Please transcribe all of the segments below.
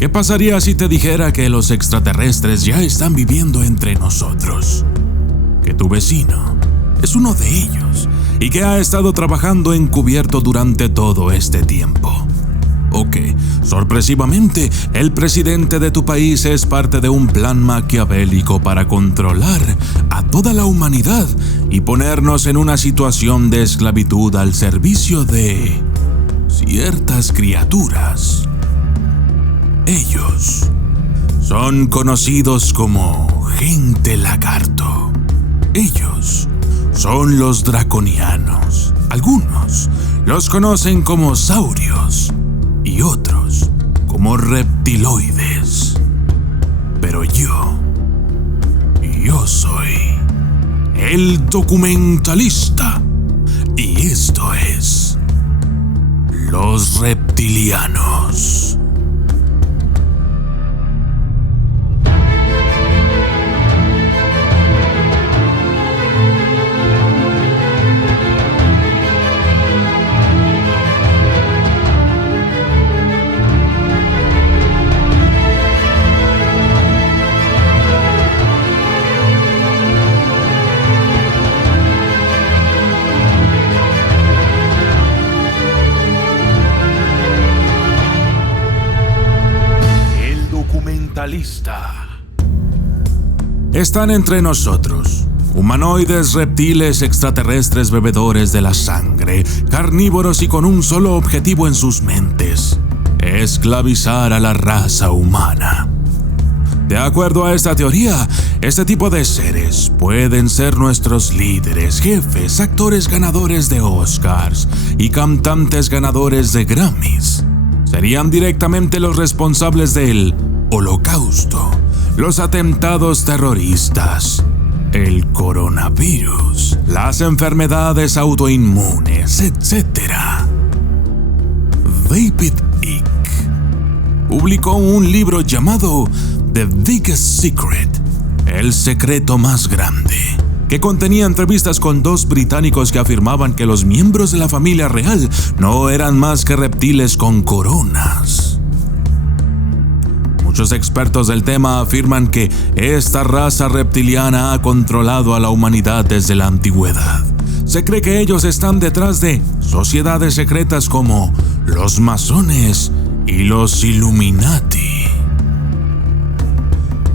¿Qué pasaría si te dijera que los extraterrestres ya están viviendo entre nosotros? Que tu vecino es uno de ellos y que ha estado trabajando encubierto durante todo este tiempo. O que, sorpresivamente, el presidente de tu país es parte de un plan maquiavélico para controlar a toda la humanidad y ponernos en una situación de esclavitud al servicio de ciertas criaturas. Ellos son conocidos como gente lagarto. Ellos son los draconianos. Algunos los conocen como saurios y otros como reptiloides. Pero yo soy el documentalista y esto es Los Reptilianos. Están entre nosotros, humanoides, reptiles, extraterrestres, bebedores de la sangre, carnívoros y con un solo objetivo en sus mentes: esclavizar a la raza humana. De acuerdo a esta teoría, este tipo de seres pueden ser nuestros líderes, jefes, actores ganadores de Oscars y cantantes ganadores de Grammys. Serían directamente los responsables del Holocausto, los atentados terroristas, el coronavirus, las enfermedades autoinmunes, etc. David Icke publicó un libro llamado The Biggest Secret, el secreto más grande, que contenía entrevistas con dos británicos que afirmaban que los miembros de la familia real no eran más que reptiles con coronas. Muchos expertos del tema afirman que esta raza reptiliana ha controlado a la humanidad desde la antigüedad. Se cree que ellos están detrás de sociedades secretas como los masones y los Illuminati.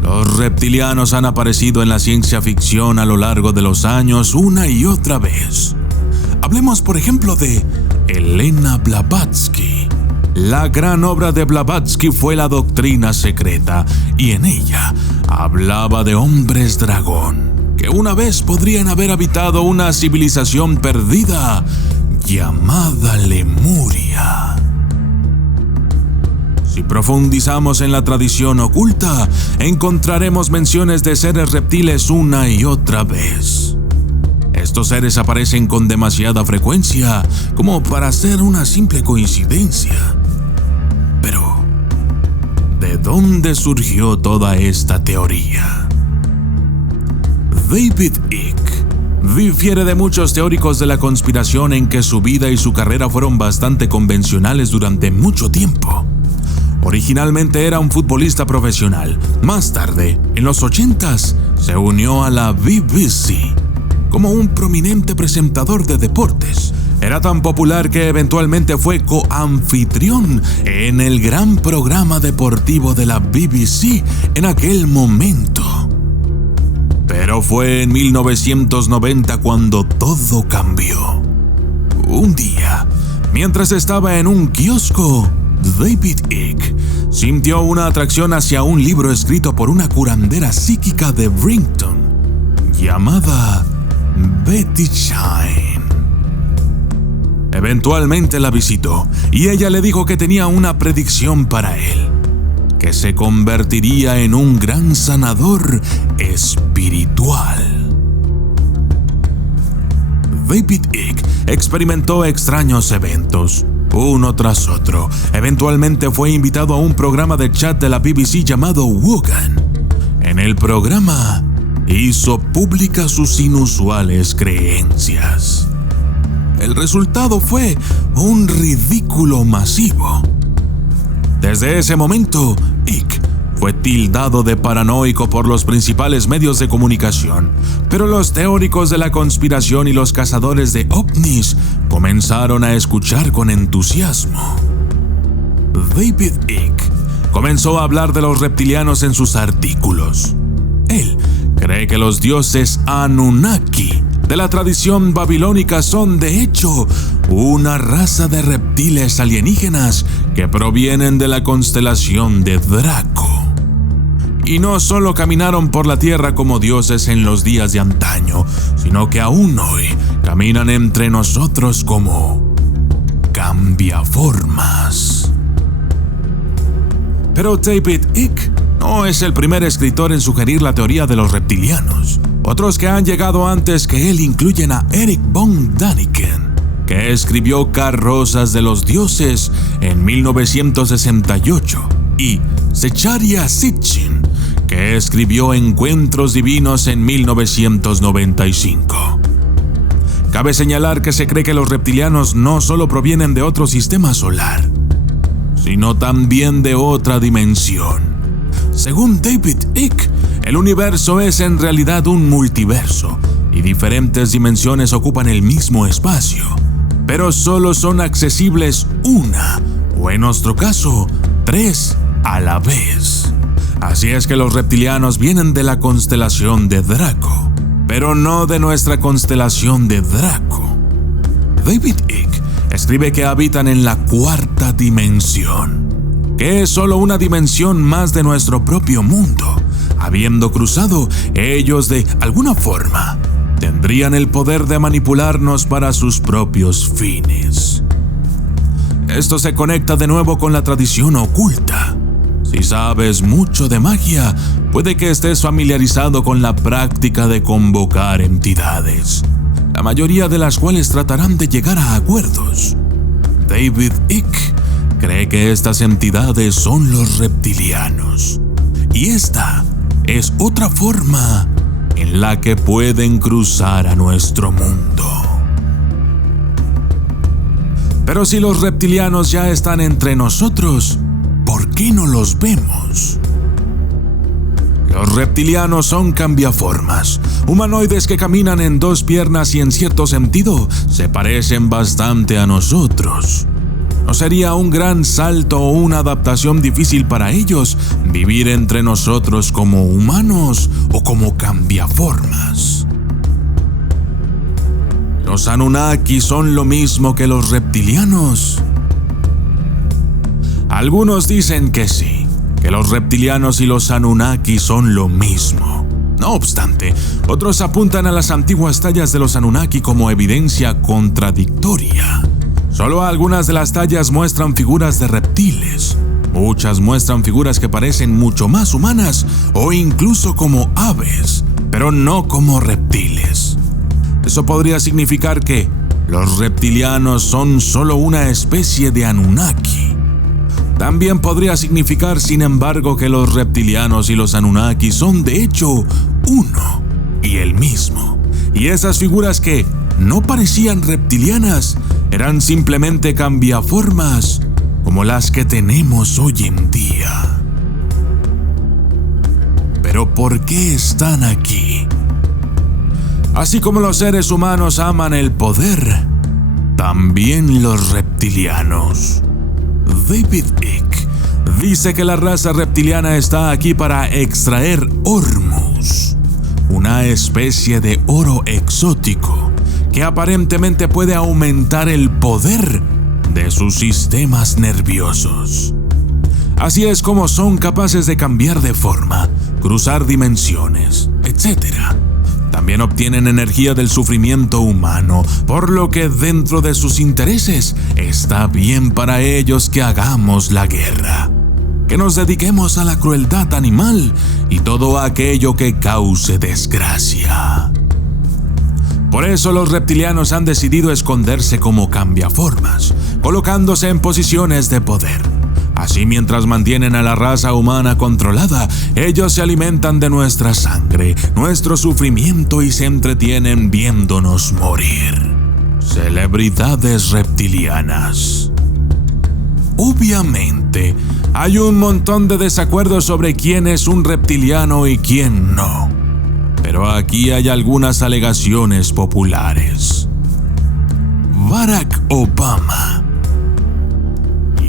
Los reptilianos han aparecido en la ciencia ficción a lo largo de los años una y otra vez. Hablemos, por ejemplo, de Elena Blavatsky. La gran obra de Blavatsky fue La Doctrina Secreta, y en ella hablaba de hombres dragón, que una vez podrían haber habitado una civilización perdida llamada Lemuria. Si profundizamos en la tradición oculta, encontraremos menciones de seres reptiles una y otra vez. Estos seres aparecen con demasiada frecuencia como para ser una simple coincidencia. Pero, ¿de dónde surgió toda esta teoría? David Icke difiere de muchos teóricos de la conspiración en que su vida y su carrera fueron bastante convencionales durante mucho tiempo. Originalmente era un futbolista profesional. Más tarde, en los 80s, se unió a la BBC como un prominente presentador de deportes. Era tan popular que eventualmente fue coanfitrión en el gran programa deportivo de la BBC en aquel momento. Pero fue en 1990 cuando todo cambió. Un día, mientras estaba en un kiosco, David Icke sintió una atracción hacia un libro escrito por una curandera psíquica de Brinton llamada Betty Shine. Eventualmente la visitó y ella le dijo que tenía una predicción para él, que se convertiría en un gran sanador espiritual. David Icke experimentó extraños eventos, uno tras otro. Eventualmente fue invitado a un programa de chat de la BBC llamado Wogan. En el programa hizo públicas sus inusuales creencias. El resultado fue un ridículo masivo. Desde ese momento, Icke fue tildado de paranoico por los principales medios de comunicación, pero los teóricos de la conspiración y los cazadores de ovnis comenzaron a escuchar con entusiasmo. David Icke comenzó a hablar de los reptilianos en sus artículos. Él cree que los dioses Anunnaki de la tradición babilónica son, de hecho, una raza de reptiles alienígenas que provienen de la constelación de Draco. Y no solo caminaron por la tierra como dioses en los días de antaño, sino que aún hoy caminan entre nosotros como cambiaformas. Pero David Icke no es el primer escritor en sugerir la teoría de los reptilianos. Otros que han llegado antes que él incluyen a Erich von Däniken, que escribió Carrozas de los Dioses en 1968, y Zecharia Sitchin, que escribió Encuentros Divinos en 1995. Cabe señalar que se cree que los reptilianos no solo provienen de otro sistema solar, sino también de otra dimensión. Según David Icke, el universo es en realidad un multiverso y diferentes dimensiones ocupan el mismo espacio, pero solo son accesibles una, o en nuestro caso, 3 a la vez. Así es que los reptilianos vienen de la constelación de Draco, pero no de nuestra constelación de Draco. David Icke escribe que habitan en la 4ª dimensión, que es solo una dimensión más de nuestro propio mundo. Habiendo cruzado, ellos de alguna forma tendrían el poder de manipularnos para sus propios fines. Esto se conecta de nuevo con la tradición oculta. Si sabes mucho de magia, puede que estés familiarizado con la práctica de convocar entidades, la mayoría de las cuales tratarán de llegar a acuerdos. David Icke cree que estas entidades son los reptilianos, y esta es otra forma en la que pueden cruzar a nuestro mundo. Pero si los reptilianos ya están entre nosotros, ¿por qué no los vemos? Los reptilianos son cambiaformas, humanoides que caminan en 2 piernas y en cierto sentido se parecen bastante a nosotros. ¿No sería un gran salto o una adaptación difícil para ellos vivir entre nosotros como humanos o como cambiaformas? ¿Los Anunnaki son lo mismo que los reptilianos? Algunos dicen que sí, que los reptilianos y los Anunnaki son lo mismo. No obstante, otros apuntan a las antiguas tallas de los Anunnaki como evidencia contradictoria. Solo algunas de las tallas muestran figuras de reptiles. Muchas muestran figuras que parecen mucho más humanas o incluso como aves, pero no como reptiles. Eso podría significar que los reptilianos son solo una especie de Anunnaki. También podría significar, sin embargo, que los reptilianos y los Anunnaki son de hecho uno y el mismo. Y esas figuras que no parecían reptilianas eran simplemente cambiaformas como las que tenemos hoy en día. Pero ¿por qué están aquí? Así como los seres humanos aman el poder, también los reptilianos. David Icke dice que la raza reptiliana está aquí para extraer Ormus, una especie de oro exótico que aparentemente puede aumentar el poder de sus sistemas nerviosos. Así es como son capaces de cambiar de forma, cruzar dimensiones, etc. También obtienen energía del sufrimiento humano, por lo que dentro de sus intereses está bien para ellos que hagamos la guerra, que nos dediquemos a la crueldad animal y todo aquello que cause desgracia. Por eso los reptilianos han decidido esconderse como cambiaformas, colocándose en posiciones de poder. Así, mientras mantienen a la raza humana controlada, ellos se alimentan de nuestra sangre, nuestro sufrimiento y se entretienen viéndonos morir. Celebridades reptilianas. Obviamente, hay un montón de desacuerdos sobre quién es un reptiliano y quién no. Pero aquí hay algunas alegaciones populares. Barack Obama,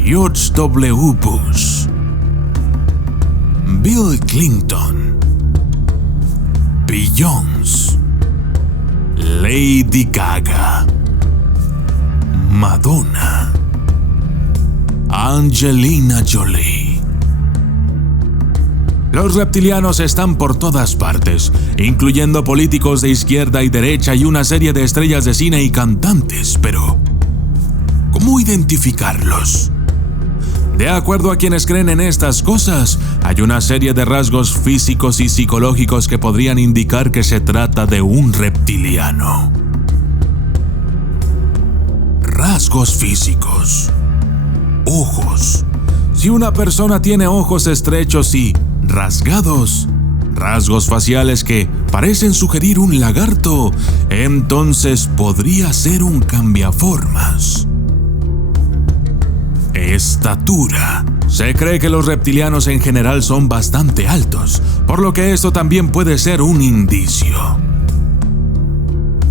George W. Bush, Bill Clinton, Beyoncé, Lady Gaga, Madonna, Angelina Jolie. Los reptilianos están por todas partes, incluyendo políticos de izquierda y derecha y una serie de estrellas de cine y cantantes, pero ¿cómo identificarlos? De acuerdo a quienes creen en estas cosas, hay una serie de rasgos físicos y psicológicos que podrían indicar que se trata de un reptiliano. Rasgos físicos. Ojos. Si una persona tiene ojos estrechos y rasgados, rasgos faciales que parecen sugerir un lagarto, entonces podría ser un cambiaformas. Estatura. Se cree que los reptilianos en general son bastante altos, por lo que esto también puede ser un indicio.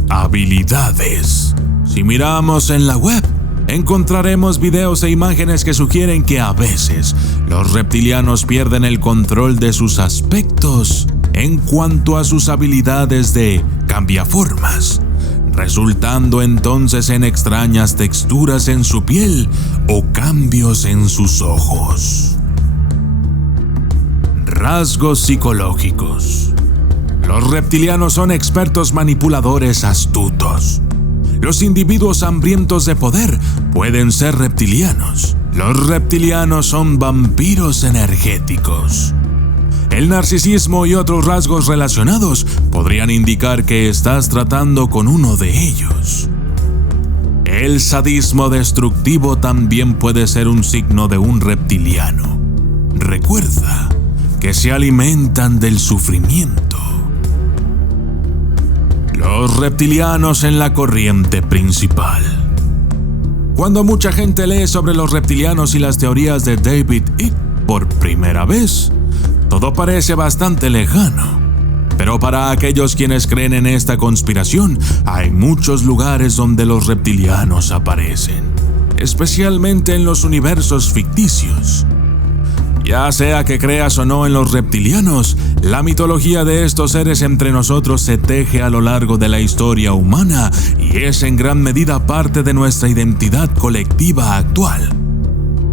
Habilidades. Si miramos en la web, encontraremos videos e imágenes que sugieren que a veces los reptilianos pierden el control de sus aspectos en cuanto a sus habilidades de cambiaformas, resultando entonces en extrañas texturas en su piel o cambios en sus ojos. Rasgos psicológicos. Los reptilianos son expertos manipuladores astutos. Los individuos hambrientos de poder pueden ser reptilianos. Los reptilianos son vampiros energéticos. El narcisismo y otros rasgos relacionados podrían indicar que estás tratando con uno de ellos. El sadismo destructivo también puede ser un signo de un reptiliano. Recuerda que se alimentan del sufrimiento. Los reptilianos en la corriente principal. Cuando mucha gente lee sobre los reptilianos y las teorías de David Icke por primera vez, todo parece bastante lejano. Pero para aquellos quienes creen en esta conspiración, hay muchos lugares donde los reptilianos aparecen, especialmente en los universos ficticios. Ya sea que creas o no en los reptilianos, la mitología de estos seres entre nosotros se teje a lo largo de la historia humana y es en gran medida parte de nuestra identidad colectiva actual.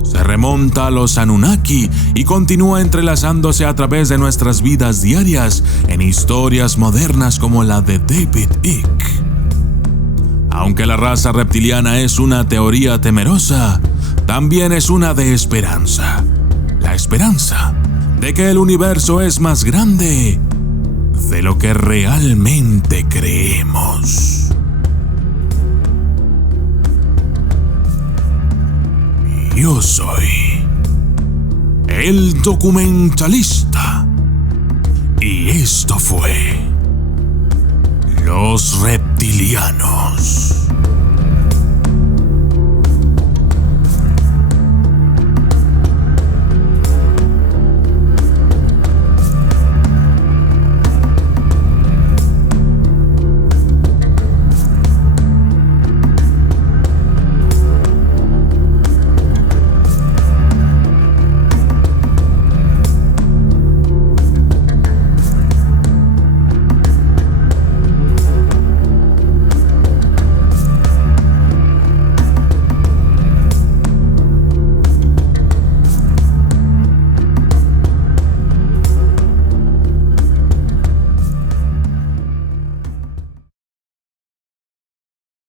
Se remonta a los Anunnaki y continúa entrelazándose a través de nuestras vidas diarias en historias modernas como la de David Icke. Aunque la raza reptiliana es una teoría temerosa, también es una de esperanza. La esperanza de que el universo es más grande de lo que realmente creemos. Yo soy el documentalista y esto fue Los Reptilianos.